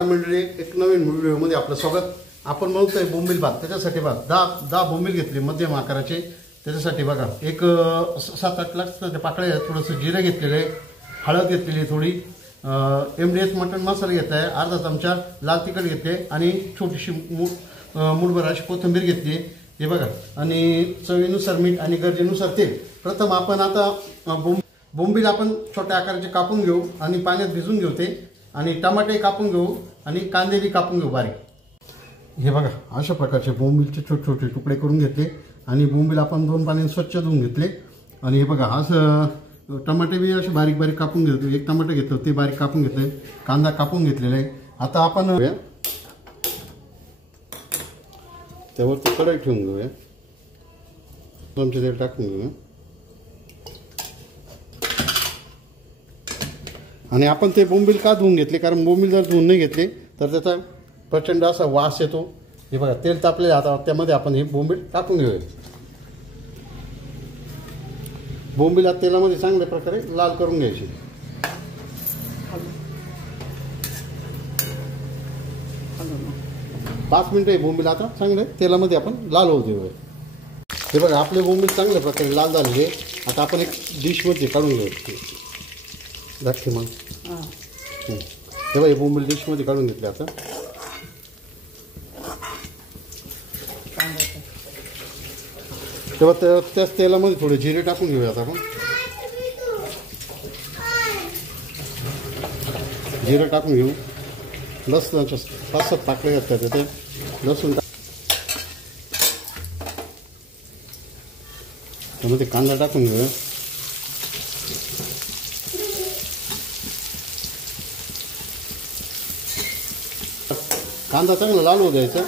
मंडळी एक नवीन व्हिडिओमध्ये आपलं स्वागत। आपण बनवतोय बोंबील भात। त्याच्यासाठी भात 10 बोंबील घेतले मध्यम आकाराचे। त्याच्यासाठी बघा एक 7-8 लाख पाकळ्या, थोडंसं जिरे घेतलेले, हळद घेतलेली थोडी, MDS मटन मसाला घेतला आहे, अर्धा चमचा लाल तिखट घेतले आणि छोटीशी मूठभर अशी कोथिंबीर घेतली हे बघा, आणि चवीनुसार मीठ आणि गरजेनुसार तेल। प्रथम आपण आता बोंबील आपण छोट्या आकाराचे कापून घेऊ आणि पाण्यात भिजून घेऊ ते, आणि टमाटे कापून घेऊ आणि कांदे बी कापून घेऊ बारीक। हे बघा अशा प्रकारचे बोंबीलचे छोटे छोटे तुकडे करून घेतले आणि बोंबील आपण 2 पाण्याने स्वच्छ धुवून घेतले। आणि हे बघा असं टमाटे बी असे बारीक बारीक कापून घेतले, एक टमाटे घेतलं ते बारीक कापून घेतले, कांदा कापून घेतलेला आहे। आता आपण त्यावरती कढई ठेवून घेऊया, चमचे तेल टाकून घेऊया आणि आपण ते बोंबील का धुवून घेतले, कारण बोंबील जर धुवून नाही घेतले तर त्याचा प्रचंड असा वास येतो। हे बघा तेल तापले, आता त्यामध्ये आपण हे बोंबील टाकून घेऊया। बोंबील तेलामध्ये चांगल्या प्रकारे लाल करून घ्यायचे। पाच मिनिटं बोंबील आता चांगले तेलामध्ये आपण लाल होऊ देऊया। हे बघा आपले बोंबील चांगल्या प्रकारे लाल झाले। आता आपण एक डिशमध्ये काढून घेऊ दाखी मग। हे बघा हे बोंबील डिशमध्ये काढून घेतले। आता तेव्हा त्याच तेलामध्ये थोडे जिरे टाकून घेऊया। आता आपण जिरे टाकून घेऊ, लसणाच्या 5-7 पाकळ्या घातल्या ते लसूण त्यामध्ये कांदा टाकून घेऊया। कांदा चांगला लाल होऊ द्यायचा।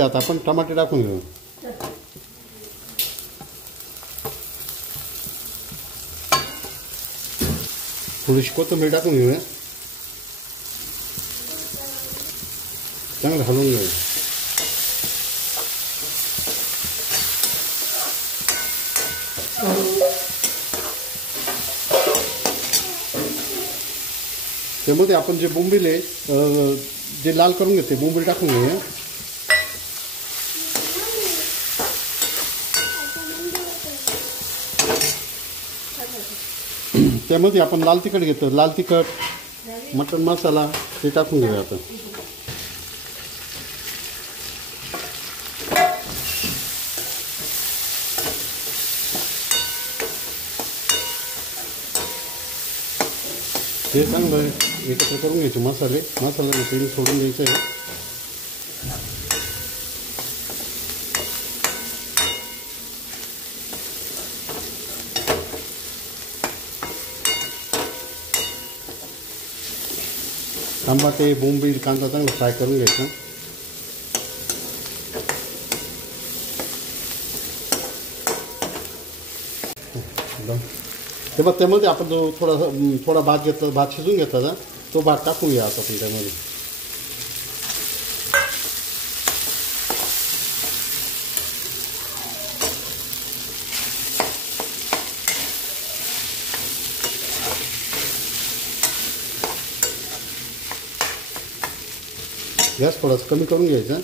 आता आपण टमाटे टाकून घेऊ, थोडीशी कोथिंबीर टाकून घेऊया, चांगलं हलवून घेऊ। त्यामध्ये आपण जे बोंबील आहे जे लाल करून घेते बोंबील टाकून घेऊया। त्यामध्ये आपण लाल तिखट घेतो, लाल तिखट मटन मसाला ते टाकून घेऊया। आता हे चांगलं एकत्र करून घ्यायचे मसाल्याने तेल सोडून द्यायचं आहे। टमाटे बोंबील कांदा चांगला फ्राय करून घ्यायचा। तेव्हा त्यामध्ये आपण जो थोडा भात घेतला, भात शिजून घेतला तो भात टाकून घ्या आता त्यामध्ये। गॅस थोडासा कमी करून घ्यायचा,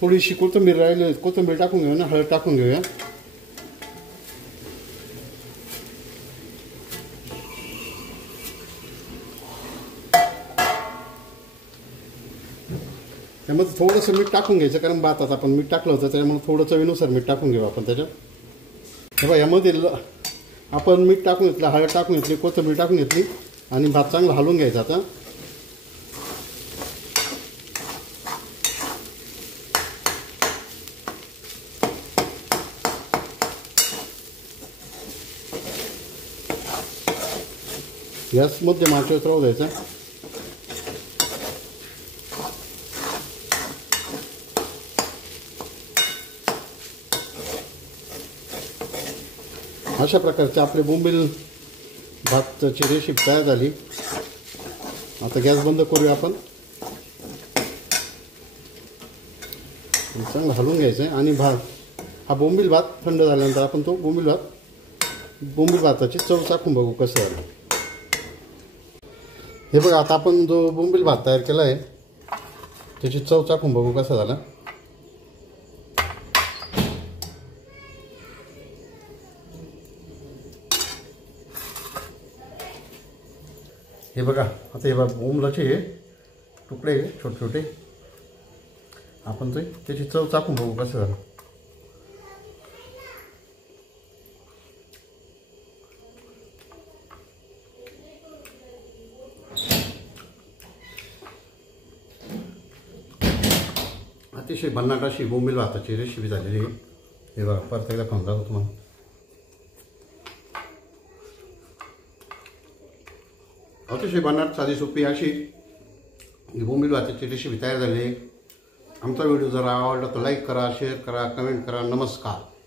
थोडीशी कोथिंबीर राहिली कोथिंबीर टाकून घेऊया ना, हळद टाकून घेऊया। त्यामध्ये थोडंसं मीठ टाकून घ्यायचं, कारण भातात आपण मीठ टाकलं होतं त्यामुळे थोडं चवीनुसार मीठ टाकून घेऊ आपण त्याच्यात। हे बघा यामध्ये आपण मीठ टाकून घेतलं, हळद टाकून घेतली, कोथिंबीर टाकून घेतली आणि भात चांगला हलवून घ्यायचा। आता गॅस मध्यम आचेवर राहू द्यायचा। अशा प्रकारचे आपले बोंबील भाताची रेसिपी तयार झाली. आता गॅस बंद करूया आपण. चांगलं हलवून घ्यायचं आहे आणि हा बोंबील भात थंड झाल्यानंतर आपण तो बोंबील भाताची चव चाखून बघू कसं झालं. हे बघा, आता आपण जो बोंबील भात तयार केला आहे त्याची चव चाखून बघू कसा झाला. हे बघा, आता हे बघा बोंबलाचे तुकडे छोटे छोटे, आपण त्याची चव चाखून बघू कसं झालं. अतिशय भन्नाट अशी बोंबील भाताची रेसिपी झालेली आहे. हे बघा, परत एकदा खाऊन जाऊ तुम्हाला. अतिशय भन्नाट साधी सोपी अशी बोंबील भाताची रेसिपी तयार झाली आहे. आमचा व्हिडिओ जर आवडला तर लाईक करा, शेअर करा, कमेंट करा. नमस्कार.